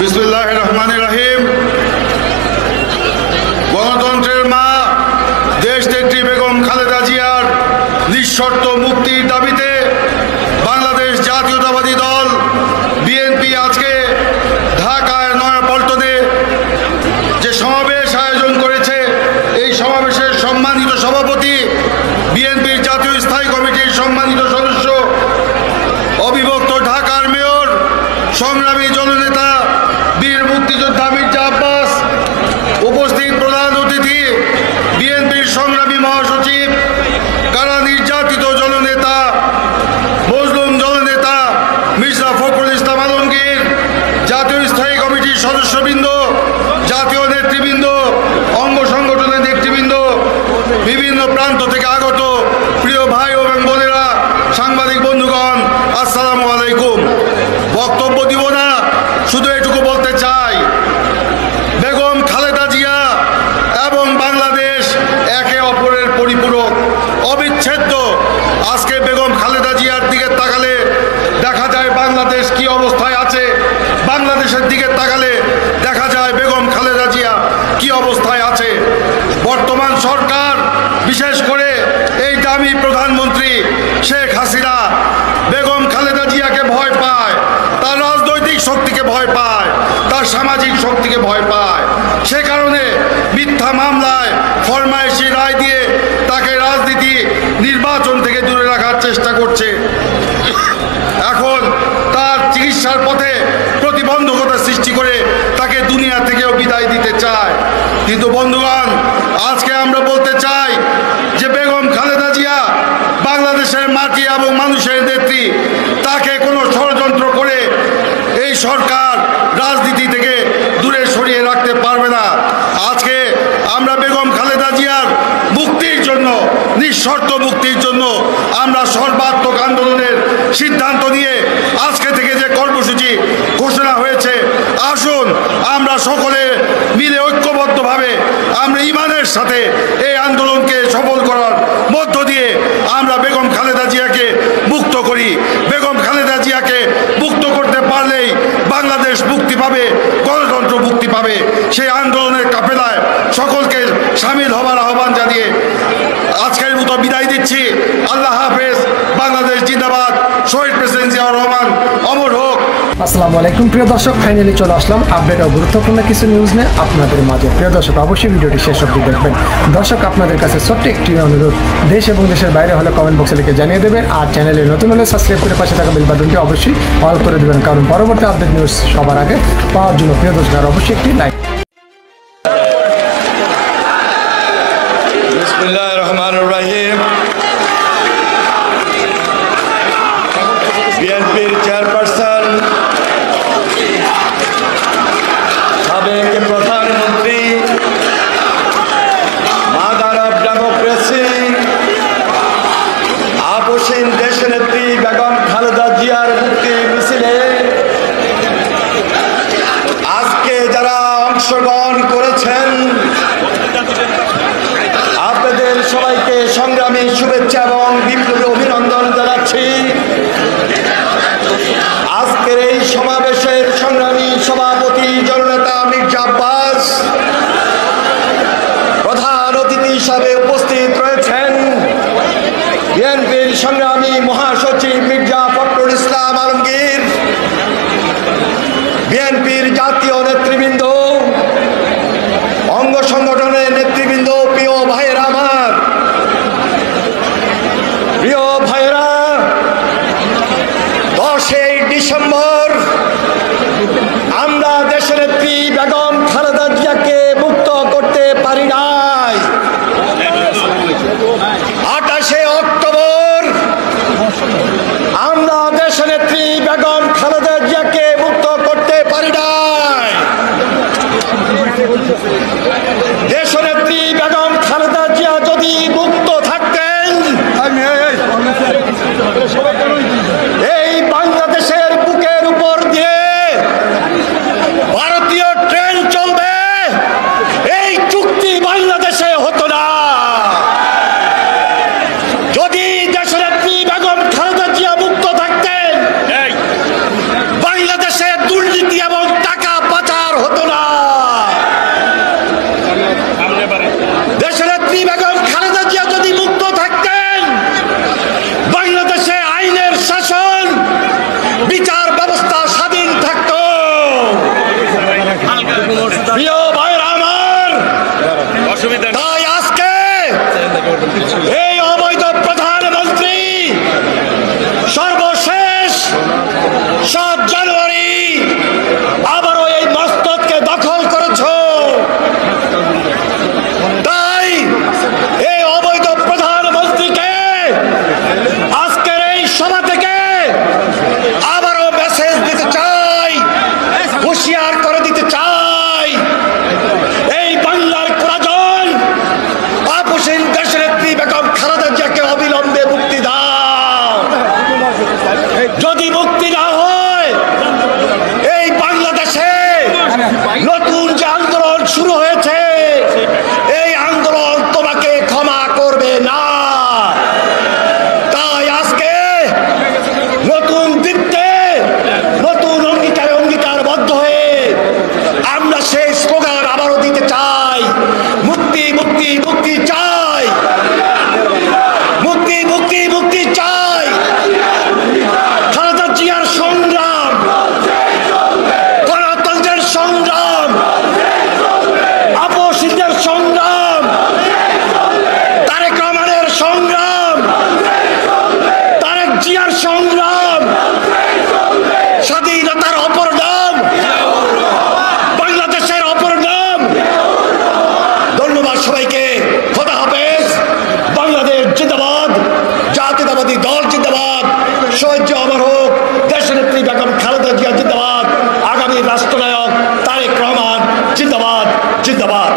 বিসমিল্লাহির রহমানির রহিম। গণতন্ত্রের মা দেশনেত্রী বেগম খালেদা জিয়ার নিঃশর্ত মুক্তির দাবিতে বাংলাদেশ জাতীয়তাবাদী দল বিএনপি আজকে ঢাকার নয়াপল্টনে যে সমাবেশ আয়োজন করেছে, এই সমাবেশের সম্মানিত সভাপতি, বিএনপির জাতীয় স্থায়ী কমিটির সম্মানিত সদস্য, অবিভক্ত ঢাকার মেয়র, সংগ্রামী জননেতা বীর মুক্তিযোদ্ধা মির্জা আব্বাস, উপস্থিত প্রধান অতিথি বিএনপির সংগ্রামী মহাসচিব, কারা নির্যাতিত জননেতা, মজলুম জননেতা মির্জা ফখরুল ইসলাম আলমগীর, জাতীয় স্থায়ী কমিটির সদস্যবৃন্দ, জাতীয় নেতৃবৃন্দ, অঙ্গ সংগঠনের নেতৃবৃন্দ, বিভিন্ন প্রান্ত থেকে আগত প্রিয় ভাই এবং বোনেরা, সাংবাদিক বন্ধুগণ, আসসালামু আলাইকুম। বক্তব্য দিব না, শুধু এটুকু বলতে চাই, বেগম খালেদা জিয়া এবং বাংলাদেশ একে অপরের পরিপূরক, অবিচ্ছেদ্য। আজকে বেগম খালেদা জিয়ার দিকে তাকালে দেখা যায় বাংলাদেশ কি অবস্থায় আছে, বাংলাদেশের দিকে তাকালে দেখা যায় বেগম খালেদা জিয়া কি অবস্থায় আছে। বর্তমান সরকার, বিশেষ করে এই দামি প্রধানমন্ত্রী শেখ হাসিনা বেগম খালেদা জিয়াকে ভয় পায়, তার রাজনৈতিক শক্তিকে ভয় পায়, তার সামাজিক শক্তিকে ভয় পায়। সে কারণে মিথ্যা মামলায় ফরমায়েশি রায় দিয়ে তাকে রাজনীতি, নির্বাচন থেকে দূরে রাখার চেষ্টা করছে। এখন তার চিকিৎসার পথে প্রতিবন্ধকতা সৃষ্টি করে তাকে দুনিয়া থেকেও বিদায় দিতে চায়। কিন্তু বন্ধুগণ, আজকে আমরা বলতে চাই যে বেগম খালেদা জিয়া বাংলাদেশের মাটি এবং মানুষের নেত্রী, তাকে কোনো ষড়যন্ত্র করে এই সরকার রাজনীতি থেকে দূরে সরিয়ে রাখতে পারবে না। আজকে আমরা বেগম খালেদা জিয়ার মুক্তির জন্য, নিঃশর্ত মুক্তির জন্য আমরা সর্বাত্মক আন্দোলনের সিদ্ধান্ত নিয়ে আজকে থেকে যে কর্মসূচি ঘোষণা হয়েছে, আসুন আমরা সকলে মিলে ঐক্যবদ্ধভাবে আমরা ইমানের সাথে এই আন্দোলনকে সফল করার মধ্য দিয়ে আমরা বেগম খালেদা জিয়াকে মুক্ত করি। বেগম খালেদা জিয়াকে মুক্ত করতে পারলেই বাংলাদেশ মুক্তি পাবে, গণতন্ত্র মুক্তি পাবে। সেই আন্দোলনের কাফেলায় সকলকে সামিল হবার আহ্বান জানিয়ে আজকের মতো বিদায় দিচ্ছি। আল্লাহ হাফেজ। বাংলাদেশ জিন্দাবাদ। শহীদ প্রেসিডেন্ট জিয়াউর রহমান অমর হোক। আসসালামু আলাইকুম প্রিয় দর্শক, ফাইনালি চলে আসলাম আপডেট ও গুরুত্বপূর্ণ কিছু নিউজ নিয়ে আপনাদের মাঝে। প্রিয় দর্শক, অবশ্যই ভিডিওটি শেষ অবধি দেখবেন। দর্শক, আপনাদের কাছে ছোট্ট একটি অনুরোধ, দেশ এবং দেশের বাইরে হলে কমেন্ট বক্সে লিখে জানিয়ে দেবেন, আর চ্যানেলে নতুন হলে সাবস্ক্রাইব করে পাশে থাকা বেল বাটনটি অবশ্যই অল করে দেবেন, কারণ পরবর্তী আপডেট নিউজ সবার আগে পাওয়ার জন্য প্রিয় দর্শক আর অবশ্যই একটি লাইক। বিসমিল্লাহির রহমানির রহিম। বিএনপির চেয়ারপারসন, সাবেক প্রধানমন্ত্রী, মাদার অফ ডেমোক্রেসি, আপসহীন দেশনেত্রী বেগম খালেদা জিয়ার মুক্তি মিছিলে আজকে যারা অংশগ্রহণ করেছেন, আপনাদের সবাইকে সংগ্রামী শুভেচ্ছা এবং বিপ্লবী অভিনন্দন জানাচ্ছি। আজকের এই সমাবেশের সংগ্রামী সভাপতি জননেতা মির্জা আব্বাস, প্রধান অতিথি হিসাবে উপস্থিত রয়েছেন বিএনপির সংগ্রামী মহাসচিব মির্জা ফখরুল ইসলাম আলমগীর, বিএনপির জাতীয় নেতৃবৃন্দ, অঙ্গ সংগঠনের নেতৃবৃন্দ, প্রিয় ভাইয়েরা আমার, প্রিয় ভাইয়েরা, 10ই ডিসেম্বর আমরা দেশনেত্রী বেগম খালেদা জিয়াকে মুক্ত করতে পারি নাই। 28শে অক্টোবর আমরা দেশনেত্রী বেগম খালেদা জিয়াকে মুক্ত করতে পারি নাই। দেশনেত্রী বেগম খালেদা জিয়া যদি মুক্ত থাকতেন, এই বাংলাদেশের বুকের উপর দিয়ে ভারতীয় ট্রেন চলবে, এই চুক্তি বাংলাদেশে হতো না। যদি দেশনেত্রী বেগম খালেদা জিয়া মুক্ত থাকে আবারও মেসেজ দিতে চাই, হুঁশিয়ার করে দিতে চাই, এই বাংলার কোরআন আপসীন দেশনেত্রী বেগম খালেদা জিয়াকে অবিলম্বে মুক্তি দাও। যদি মুক্তি না হয় এই বাংলাদেশে নতুন যে আন্দোলন শুরু হয়েছে এই আন্দোলন তোমাকে ক্ষমা করবে না। তাই আজকে নতুন দীপ্তে নতুন অঙ্গীকারবদ্ধ হয়ে আমরা সেই স্লোগান আবারও দিতে চাই, মুক্তি মুক্তি মুক্তি চাই, মুক্তি মুক্তি মুক্তি চাই। খালেদা জিয়ার সংগ্রাম, গণতন্ত্রের সংগ্রাম, আপসীদের সংগ্রাম, তারেক রহমানের সংগ্রাম, তারেক জিয়ার সংগ্রাম, স্বাধীনতার অপর নাম, বাংলাদেশের অপর নাম। ধন্যবাদ সবাইকে। খোদা হাফেজ। বাংলাদেশ জিন্দাবাদ, জাতীয়তাবাদী দল জিন্দাবাদ, শহীদ অমর হোক দেশনেত্রী বেগম খালেদা জিয়া জিন্দাবাদ, আগামী রাষ্ট্রনায়ক তারেক রহমান জিন্দাবাদ জিন্দাবাদ।